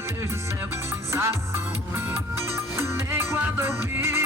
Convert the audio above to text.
meu Deus do céu, que sensação ruim. Nem quando eu vi